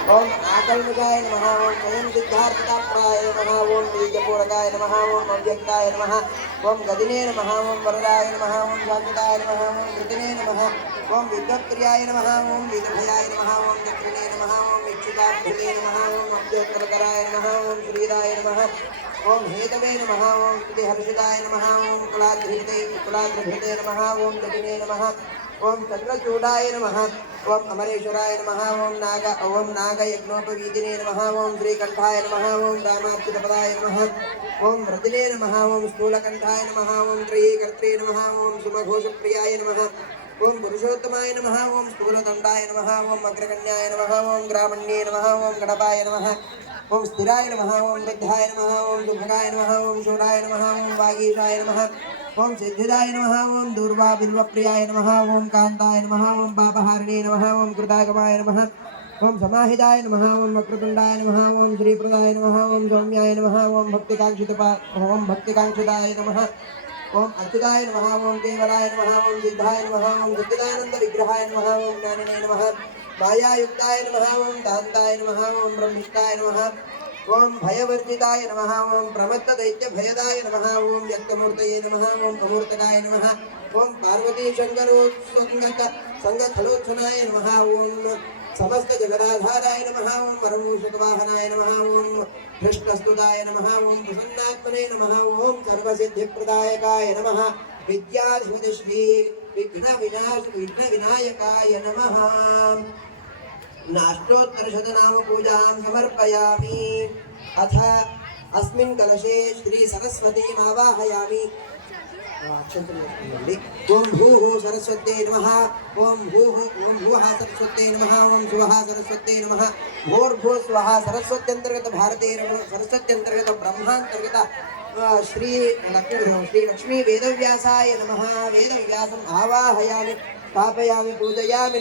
ओम आकल्मकाय नमः। ओम स्वयं सिद्धार्थदात्राय नमः। ओम बीजपूरकाय नमः। ओम अव्यक्ताय नमः। ओम गदिने नमः। ओम वरदाय नमः। ओम शाश्वताय नमः। ओम कृतिने नमः। ओम विद्वत्प्रियाय नमः। ओम विदभयाय नमः। ओम दक्षिणे नमः। ओम इक्षुकाभ्युते नमः। ओम अभ्योत्तरकराय नमः। ओम श्रीदाय नमः। ओम हेतवे नमः। ओम स्तुतिहर्षिताय नमः। ओम कुलाद्रभृते नमः। ओम जटिने नमः। ओम चंद्रचूडाय नमः। ओम अमरेश्वराय नमः। ओम नागयज्ञोपवीतिने नमः। ओम श्रीकंठाय नमः। ओम रामार्चितपदाय नमः। ओम व्रतिने नमः। ओम स्थूलकंठाय नमः। ओम त्रयीकर्त्रे नमः। ओम सुमघोषप्रियाय नमः। ओम पुरुषोत्तमाय नमः। ओम स्थूलदंडाय नमः। ओम अग्रगण्याय नमः। ओम ग्रामण्ये नमः। ओम गणपाय नमः। ओम स्थिराय नमः। ओम वृद्धाय नमः। ओम सुभगाय नमः। ओम शूराय नमः। ओम वागीशाय नमः। ओम सिद्धिदाय नमः। ओम दूर्वा बिल्वप्रियाय नमः। ओम कांताय नमः। ओम पापहारिणे नमः। ओम कृतागमाय नमः। ओम समाहिताय नमः। ओम वक्रतुंडाय नमः। ओम श्रीप्रदाय नमः। ओम सौम्याय नमः। ओम भक्तिकांक्षिताय नमः। ओम अच्युताय नमः। ओम केवलाय नमः। ओम सिद्धाय नमः। ओम सच्चिदानंद विग्रहाय नमः। ओम ज्ञानिने नमः। मायायुक्ताय नमः। ओम दान्ताय नमः। ओम ब्रह्मिष्ठाय नमः। ओम भयवर्जिताय नमः। ओम प्रमत्तदैत्यभयदाय नमः। ओम व्यक्तमूर्तये नमः। ओम प्रमूर्तकाय नमः। ओम पार्वती शंकरोत्संगत संगथलोत्सनाय नमः। ओम समस्त जगदाधाराय नमः। ओम परमूषकवाहनाय नमः। ओम धृष्टस्तुताय नमः। ओम प्रसन्नात्मने नमः। ओम सर्वसिद्धिप्रदायकाय नमः। विद्याधिपति श्री विघ्नविनायकाय नमः। नाष्टोत्तरशतनाम पूजां समर्पयामि। अथ अस्मिन् कलशे श्री सरस्वतीं आवाहयामि। ओम भूः सरस्वत्यै नमः। ओम भूः सरस्वत्यै नमः। ओम सुवः सरस्वत्यै नमः। भूर्भुवः स्वः सरस्वत्यंतर्गत भारते सरस्वत्यंतर्गत ब्रह्मांतर्गत श्री लक्ष्मी वेदव्यासाय नमः। वेदव्यासम् आवाहयामि, स्थापयामि, पूजयामि।